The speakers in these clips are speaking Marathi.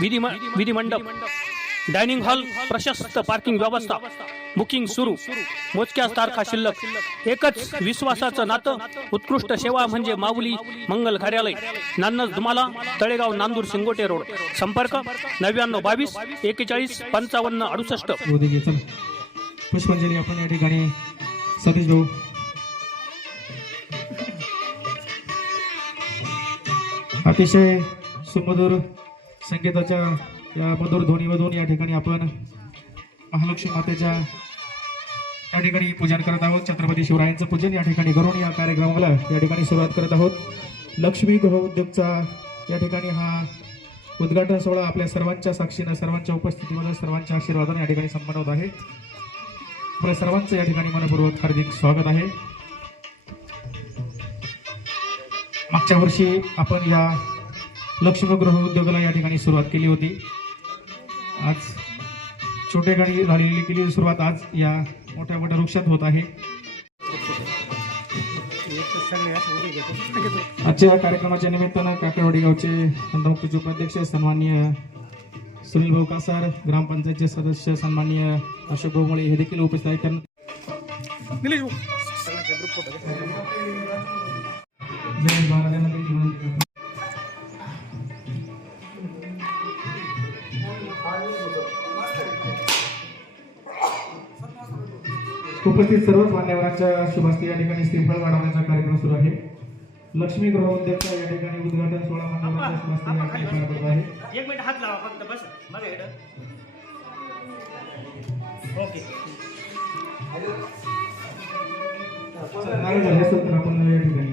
विधी विधिमंडप डायनिंग हॉल प्रशस्त पार्किंग व्यवस्था बुकिंग सुरू मोजक्याच तारखा शिल्लक एकच विश्वासाचं नातं उत्कृष्ट सेवा म्हणजे माऊली मंगल कार्यालय नान्नज दुमाला तळेगाव नांदूर शिंगोटे रोड. संपर्क नव्याण्णव बावीस एकेचाळीस पंचावन्न अडुसष्ट. पुष्पांजली आपण या ठिकाणी सतीश भाऊ. अतिशय सुमधुर संगीताच्या या मधुर ध्वनीमधून या ठिकाणी आपण महालक्ष्मी मातेच्या या ठिकाणी पूजन करत आहोत. छत्रपती शिवरायांचं पूजन या ठिकाणी करून या कार्यक्रमाला या ठिकाणी सुरुवात करत आहोत. लक्ष्मी गृह उद्योगचा या ठिकाणी हा उद्घाटन सोहळा आपल्या सर्वांच्या साक्षीनं सर्वांच्या उपस्थितीमध्ये सर्वांच्या आशीर्वादाने या ठिकाणी संपन्न होत आहे. आपल्या सर्वांचं या ठिकाणी मनपूर्वक हार्दिक स्वागत आहे. मागच्या वर्षी आपण या लक्ष्मीगृह उद्योगाला या ठिकाणी सुरुवात केली होती. आज छोटे गाडी झालेली केलेली सुरुवात आज या मोठ्या मोठ्या वृक्षात होत आहे. आजच्या या कार्यक्रमाच्या निमित्तानं काकडवाडी गावचे संतमुक्तीचे उपाध्यक्ष सन्माननीय सुनील भाऊ कासार ग्रामपंचायतचे सदस्य सन्माननीय अशोक भाऊ मुळे हे देखील उपस्थित आहेत. त्यांना उपस्थित सर्वच मान्यवरांच्या शुभास्ती. या ठिकाणी श्रीफळ वाढवण्याचा कार्यक्रम सुरू आहे. लक्ष्मी गृह उद्योगचा या ठिकाणी उद्घाटन सोहळा मान्यवरांच्या शुभास्ती या ठिकाणी पडत आहे. एक मिनिट हात लावा फक्त बस. ओके. झाले असेल तर आपण या ठिकाणी.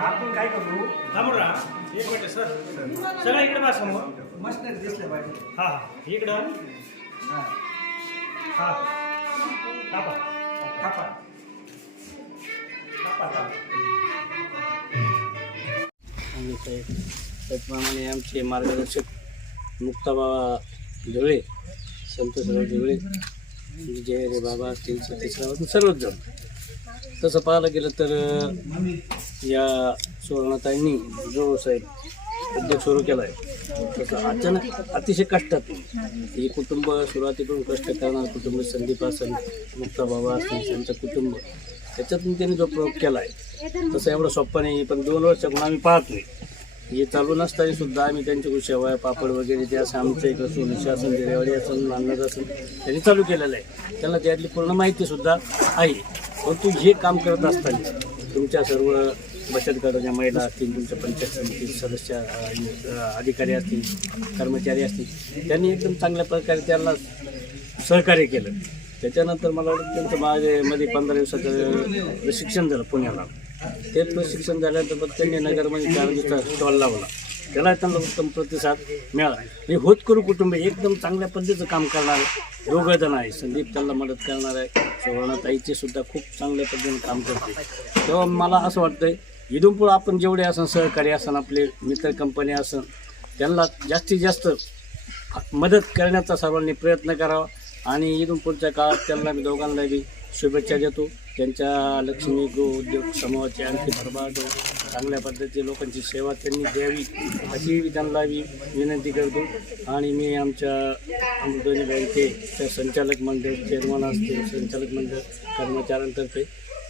आपण काय करू? थांबून राहा. एक मिनिट सर. सगळं इकडे बस समोर मशनरी दिसले पाहिजे. हा हा. इकडं? हा. कापा. त्याचप्रमाणे आमचे मार्गदर्शक मुक्ताबाबा जोळे संतोषराव जोळे जय रे बाबा असतील सतीशराव असतील सर्वच जण तसं पाहायला गेलं तर या सुवर्णाताईंनी जो साहेब उद्योग सुरू केला आहे तसं अचानक अतिशय कष्टात हे कुटुंब सुरुवातीकडून कष्ट करणार कुटुंब संदीप असेल मुक्ताबाबा असेल त्यांचं कुटुंब त्याच्यातून त्यांनी जो प्रयोग केला आहे तसं एवढं सोपं नाही पण दोन वर्षापून आम्ही पाहतोय. हे चालू नसताना सुद्धा आम्ही त्यांच्याकडून शेवया पापड वगैरे जे असं आमच्या इकडं सोनीशी असेल देवाडी असेल नांदत असेल त्यांनी चालू केलेलं आहे. त्यांना त्यातली पूर्ण माहितीसुद्धा आहे. परंतु हे काम करत असताना तुमच्या सर्व बचत गटाच्या महिला असतील तुमच्या पंचायत समिती सदस्य अधिकारी असतील कर्मचारी असतील त्यांनी एकदम चांगल्या प्रकारे त्यांना सहकार्य केलं. त्याच्यानंतर मला वाटतं त्यांचं माझे मध्ये पंधरा दिवसाचं प्रशिक्षण झालं पुण्याला. ते प्रशिक्षण झाल्यानंतर त्यांनी नगरमध्ये चार दिवसाचा स्टॉल लावला. त्याला त्यांना उत्तम प्रतिसाद मिळाला. आणि होतकरू कुटुंब एकदम चांगल्या पद्धतीचं काम करणार दोघं जण आहे संदीप त्यांना मदत करणार आहे. सुवर्णाताईचे सुद्धा खूप चांगल्या पद्धतीने काम करते तेव्हा मला असं वाटतंय इथून पुढं आपण जेवढे असन सहकारी असन आपले मित्र कंपनी असन त्यांना जास्तीत जास्त मदत करण्याचा सर्वांनी प्रयत्न करावा. आणि इथून पुढच्या काळात त्यांना मी दोघांना बी शुभेच्छा देतो. त्यांच्या लक्ष्मी गो उद्योग समूहाची आणखी भरभाट चांगल्या पद्धतीची लोकांची सेवा त्यांनी द्यावी अशी त्यांना मी विनंती करतो. आणि मी आमच्या अमृतोनी बँकेच्या संचालक मंडळ चेअरमन असतील संचालक मंडळ कर्मचाऱ्यांतर्फे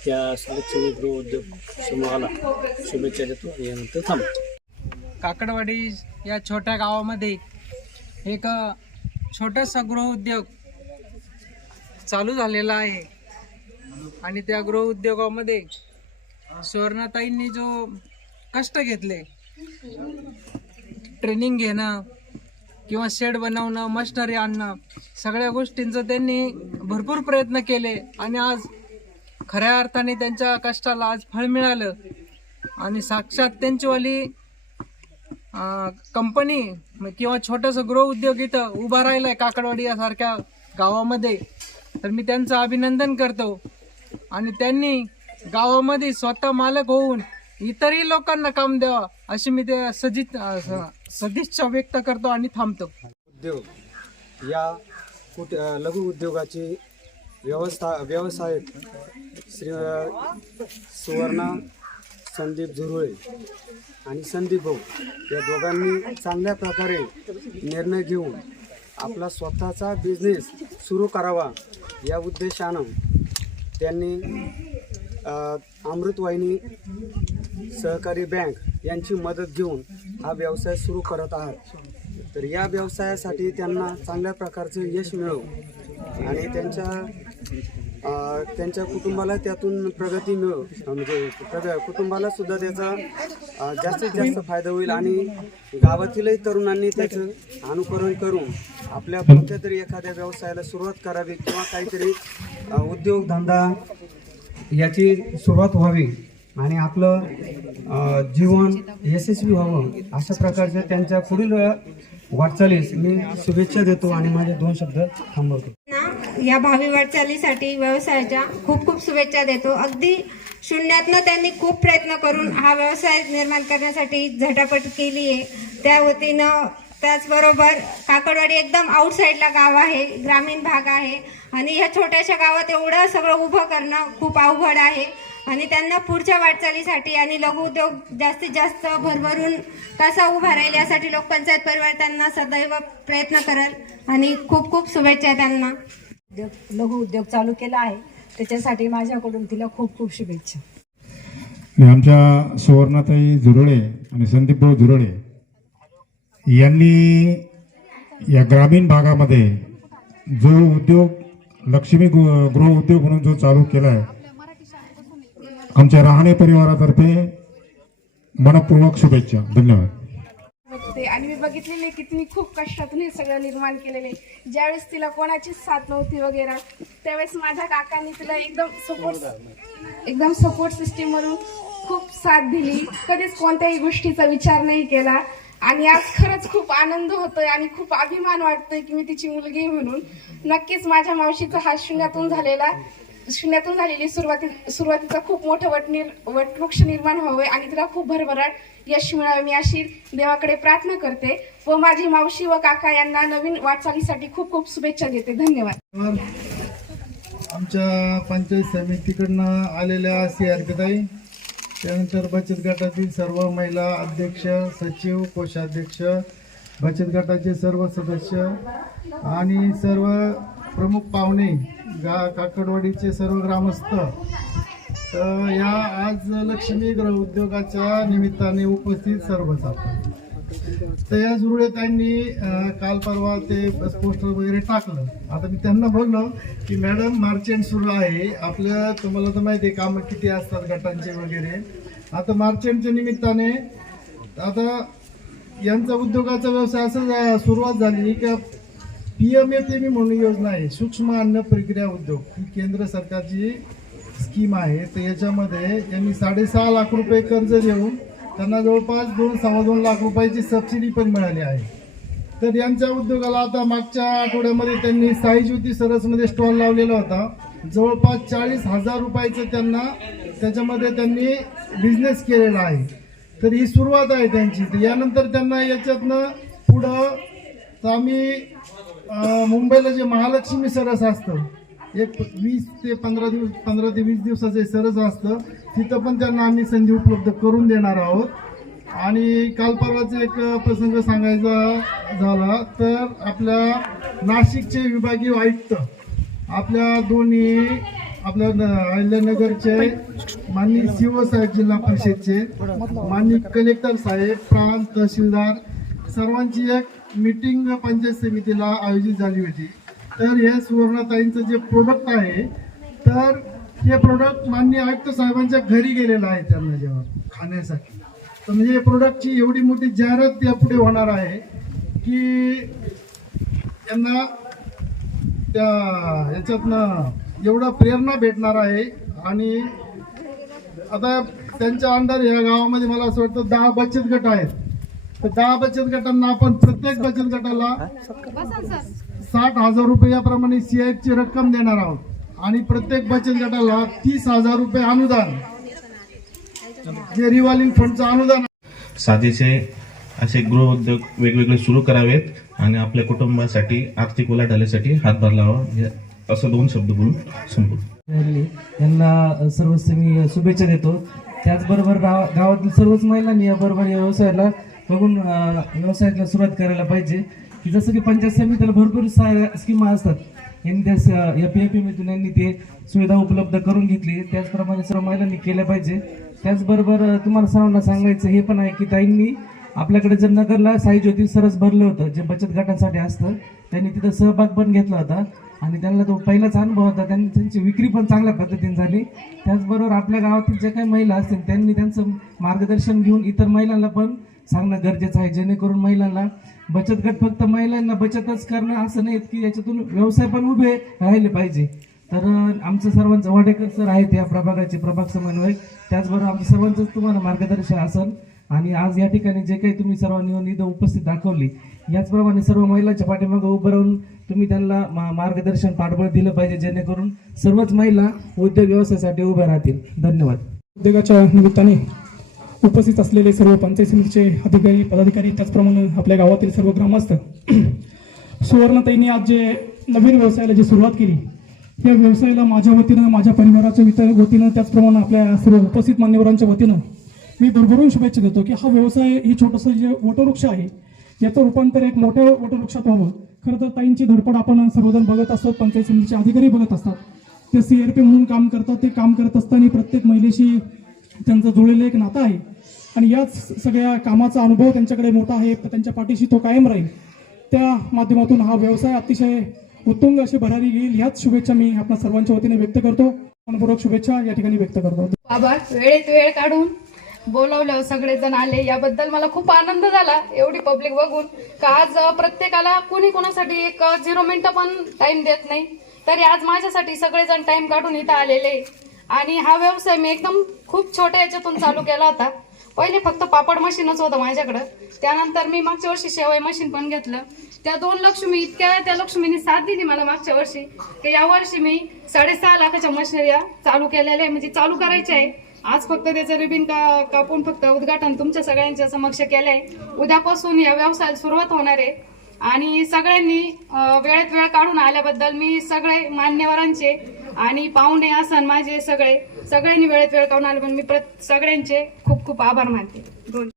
त्या लक्ष्मी गृह उद्योग समूहाला शुभेच्छा देतो आणि यानंतर थांबतो काकडवाडी या छोट्या गावामध्ये एक छोटासा गृहउद्योग चालू झालेला आहे. आणि त्या गृहउद्योगामध्ये सुवर्णाताईंनी जो कष्ट घेतले ट्रेनिंग घेणं किंवा शेड बनवणं मशनरी आणणं सगळ्या गोष्टींचं त्यांनी भरपूर प्रयत्न केले. आणि आज खऱ्या अर्थाने त्यांच्या कष्टाला आज फळ मिळालं. आणि साक्षात त्यांचीवाली कंपनी किंवा छोटंसं गृह उद्योग इथं उभा राहिलाय काकडवाडी यासारख्या गावामध्ये. तर मी त्यांचं अभिनंदन करतो. आणि त्यांनी गावामध्ये स्वतः मालक होऊन इतरही लोकांना काम द्यावा अशी मी ते सजित सदिच्छा व्यक्त करतो आणि थांबतो. उद्योग. या कुट लघु उद्योगाची व्यवस्था व्यवसायिक श्री सुवर्णा संदीप झुरळे आणि संदीप भाऊ या दोघांनी चांगल्या प्रकारे निर्णय घेऊन आपला स्वतःचा बिझनेस सुरू करावा या उद्देशानं त्यांनी अमृतवाहिनी सहकारी बँक यांची मदत घेऊन हा व्यवसाय सुरू करत आहात. तर या व्यवसायासाठी त्यांना चांगल्या प्रकारचं यश मिळो आणि त्यांच्या त्यांच्या कुटुंबाला त्यातून प्रगती मिळो म्हणजे प्रग कुटुंबाला सुद्धा त्याचा जास्तीत जास्त फायदा होईल आणि गावातीलही तरुणांनी त्याचं अनुकरण करून आपल्या कोणत्या तरी एखाद्या व्यवसायाला सुरुवात करावी किंवा काहीतरी उद्योगधंदा याची सुरुवात व्हावी आणि आपलं जीवन यशस्वी व्हावं अशा प्रकारच्या त्यांच्या पुढील वाटचालीस मी शुभेच्छा देतो आणि माझे दोन शब्द थांबवतो. या भावी वाटचालीसाठी व्यवसायाच्या खूप खूप शुभेच्छा देतो. अगदी शून्यातनं त्यांनी खूप प्रयत्न करून हा व्यवसाय निर्माण करण्यासाठी झटापट केली आहे. त्या वतीनं त्याचबरोबर काकडवाडी एकदम आउटसाईडला गाव आहे ग्रामीण भाग आहे आणि ह्या छोट्याशा गावात एवढं सगळं उभं करणं खूप अवघड आहे आणि त्यांना पुढच्या वाटचालीसाठी आणि लघुउद्योग जास्तीत जास्त भरभरून कसा उभा राहील यासाठी लोकपंचायत परिवार त्यांना सदैव प्रयत्न करेल आणि खूप खूप शुभेच्छा त्यांना. उद्योग लघु उद्योग चालू केला आहे. त्याच्यासाठी माझ्याकडून तिला खूप खूप शुभेच्छा. आणि आमच्या सुवर्णाताई झुरळे आणि संदीपभाऊ झुरळे यांनी या ग्रामीण भागामध्ये जो उद्योग लक्ष्मी गृह उद्योग म्हणून जो चालू केला आहे आमच्या राहणे परिवारातर्फे मनपूर्वक शुभेच्छा. धन्यवाद. बघितलेले की तिने खूप कष्टातून हे सगळं निर्माण केलेले. ज्यावेळेस तिला कोणाचीच साथ नव्हती वगैरे त्यावेळेस माझ्या काकांनी तिला एकदम सपोर्ट एकदम सपोर्ट सिस्टीम वरून खूप साथ दिली. कधीच कोणत्याही गोष्टीचा विचार नाही केला. आणि आज खरंच खूप आनंद होतोय आणि खूप अभिमान वाटतोय की मी तिची मुलगी म्हणून. नक्कीच माझ्या मावशीचा हा शून्यातून झालेला शून्यातून झालेली सुरुवाती सुरुवातीचा खूप मोठं वट निर वटवृक्ष निर्माण व्हावे आणि तिला खूप भरभराट यश मिळावे. मी अशी देवाकडे प्रार्थना करते व माझी मावशी व काका यांना नवीन वाटचालीसाठी खूप खूप शुभेच्छा देते. धन्यवाद. आमच्या पंचायत समितीकडनं आलेल्या सी आर ताई त्यानंतर बचत गटातील सर्व महिला अध्यक्ष सचिव कोषाध्यक्ष बचत गटाचे सर्व सदस्य आणि सर्व प्रमुख पाहुणे गा काकडवाडीचे सर्व ग्रामस्थ. तर या आज लक्ष्मी गृह उद्योगाच्या निमित्ताने उपस्थित सर्वच आपण तर या जुळे त्यांनी काल परवा ते पोस्टर वगैरे टाकलं. आता मी त्यांना बोललो की मॅडम मार्चेंट सुरू आहे. आपलं तुम्हाला तर माहिती आहे कामं किती असतात गटांचे वगैरे. आता मार्चेंटच्या निमित्ताने आता यांचा उद्योगाचा व्यवसाय असं सुरुवात झाली की पी एम एफ एम म्हणून योजना आहे. सूक्ष्म अन्न प्रक्रिया उद्योग ही केंद्र सरकारची स्कीम आहे. तर याच्यामध्ये यांनी साडेसहा लाख रुपये कर्ज देऊन त्यांना जवळपास दोन सव्वा दोन लाख रुपयाची सबसिडी पण मिळाली आहे. तर यांच्या उद्योगाला आता मागच्या आठवड्यामध्ये त्यांनी साई ज्योती सरसमध्ये स्टॉल लावलेला होता. जवळपास चाळीस हजार रुपयाचं त्यांना त्याच्यामध्ये त्यांनी बिझनेस केलेला आहे. तर ही सुरुवात आहे त्यांची. तर यानंतर त्यांना याच्यातनं पुढं तर आम्ही मुंबईला जे महालक्ष्मी सरस असतं एक वीस ते पंधरा दिवस पंधरा ते वीस दिवसाचे सरस असतं तिथं पण त्यांना आम्ही संधी उपलब्ध करून देणार आहोत. आणि काल परवाचा एक प्रसंग सांगायचा झाला तर आपल्या नाशिकचे विभागीय आयुक्त आपल्या दोन्ही आपल्या न- अहिल्यानगरचे माननीय सीओ साहेब जिल्हा परिषदचे माननीय कलेक्टर साहेब प्रांत तहसीलदार सर्वांची एक मीटिंग पंचायत समितीला आयोजित झाली होती. तर हे सुवर्णताईंचं जे प्रोडक्ट आहे तर हे प्रोडक्ट माननीय आयुक्त साहेबांच्या घरी गेलेलं आहे त्यांना जेव्हा खाण्यासाठी. तर म्हणजे या प्रोडक्टची एवढी मोठी जाहिरात यापुढे होणार आहे की त्यांना त्या याच्यातनं एवढं प्रेरणा भेटणार आहे. आणि आता त्यांच्या अंडर या गावामध्ये मला असं वाटतं दहा बचत गट आहेत. तर दहा बचत गटांना आपण प्रत्येक बचत गटाला साठ हजार रुपये याप्रमाणे सीआयएफ ची रक्कम देणार आहोत. आणि प्रत्येक बचत गटाला तीस हजार रुपये अनुदान. जे रिव्हॉल्विंग फंडचं अनुदान साजेसे असे गृह उद्योग वेगवेगळे सुरू करावेत आणि आपल्या कुटुंबासाठी आर्थिक उलाढालीसाठी हातभार लावा असं दोन शब्द बोलून संपू यांना सर्वच मी शुभेच्छा देतो. त्याचबरोबर गाव गावातील सर्वच महिलांनी याबरोबर या व्यवसायाला बघून व्यवसायाला सुरुवात करायला पाहिजे. की जसं की पंचायत समितीला भरपूर साऱ्या स्कीमा असतात. यांनी त्या या पी एफ मधून यांनी ते सुविधा उपलब्ध करून घेतली. त्याचप्रमाणे सर्व महिलांनी केल्या पाहिजे. त्याचबरोबर तुम्हाला सर्वांना सांगायचं हे पण आहे की ताईंनी आपल्याकडे जर नगरला साई ज्योती सरस भरलं होतं जे बचत गटांसाठी असतं त्यांनी तिथं सहभाग पण घेतला होता. आणि त्यांना तो पहिलाच अनुभव होता. त्यांनी त्यांची विक्री पण चांगल्या पद्धतीने झाली. त्याचबरोबर आपल्या गावातील जे काही महिला असतील त्यांनी त्यांचं मार्गदर्शन घेऊन इतर महिलांना पण सांगणं गरजेचं आहे. जेणेकरून महिलांना बचत गट फक्त महिलांना बचतच करणं असं नाही की याच्यातून व्यवसाय पण उभे राहिले पाहिजे. तर आमचं सर्वांचं वाडेकर सर आहेत या प्रभागाचे प्रभाग समन्वयक. त्याचबरोबर आमचं सर्वांचंच तुम्हाला मार्गदर्शन असेल आणि आज या ठिकाणी जे काही तुम्ही सर्वांनी येऊन इथं उपस्थित दाखवली याचप्रमाणे सर्व महिलांच्या पाठीमागे उभं राहून तुम्ही त्यांना मा- मार्गदर्शन पाठबळ दिलं पाहिजे. जेणेकरून सर्वच महिला उद्योग व्यवसायासाठी उभ्या राहतील. धन्यवाद. उद्योगाच्या निमित्ताने उपस्थित असलेले सर्व पंचायत समितीचे अधिकारी पदाधिकारी त्याचप्रमाणे आपल्या गावातील सर्व ग्रामस्थ. सुवर्णताईंनी आज जे नवीन व्यवसायाला जी सुरुवात केली या व्यवसायाला माझ्या वतीनं माझ्या परिवाराच्या वित- वतीनं त्याचप्रमाणे आपल्या सर्व उपस्थित मान्यवरांच्या वतीनं मी भरभरून शुभेच्छा देतो की हा व्यवसाय हे छोटंसं जे वटवृक्ष आहे याचं रूपांतर एक मोठ्या वटवृक्षात व्हावं. खरं तर ताईंची धडपड आपण सर्वजण बघत असतो पंचायत समितीचे अधिकारी बघत असतात. ते सी आर पी म्हणून काम करतात ते काम करत असताना प्रत्येक महिलेशी त्यांचं जुळलेलं एक नातं आहे. आणि याच सगळ्या कामाचा अनुभव त्यांच्याकडे मोठा आहे त्यांच्या पाठीशी तो कायम राहील. त्या माध्यमातून हा व्यवसाय अतिशय उत्तुंग अशी भरारी येईल ह्याच शुभेच्छा मी आपल्या सर्वांच्या वतीने व्यक्त करतो. मनपूर्वक शुभेच्छा या ठिकाणी व्यक्त करतो. बाबा वेळेत वेळ काढून बोलावलं सगळेजण आले. याबद्दल मला खूप आनंद झाला एवढी पब्लिक बघून. का आज प्रत्येकाला कोणी कोणासाठी एक झिरो मिनिटं पण टाइम देत नाही. तरी आज माझ्यासाठी सगळेजण टाइम काढून इथं आलेले. आणि हा व्यवसाय मी एकदम खूप छोट्या याच्यातून चालू केला होता. पहिले फक्त पापड मशीनच होतं माझ्याकडं. त्यानंतर मी मागच्या वर्षी शेवय मशीन पण घेतलं. त्या दोन लक्ष्मी इतक्या त्या लक्ष्मीने साथ दिली मला मागच्या वर्षी. की या वर्षी मी साडेसहा लाखाच्या मशिनऱ्या चालू केलेल्या आहे म्हणजे चालू करायच्या आहे आज फक्त त्याचं रिबिन का कापून फक्त उद्घाटन तुमच्या सगळ्यांच्या समक्ष केलंय. उद्यापासून या व्यवसायाला सुरुवात होणार आहे. आणि सगळ्यांनी वेळेत वेळ काढून आल्याबद्दल मी सगळे मान्यवरांचे आणि पाहुणे आसन माझे सगळे. सगळ्यांनी वेळेत वेळ काढून आले पण मी प्रत सगळ्यांचे खूप खूप आभार मानते. दोन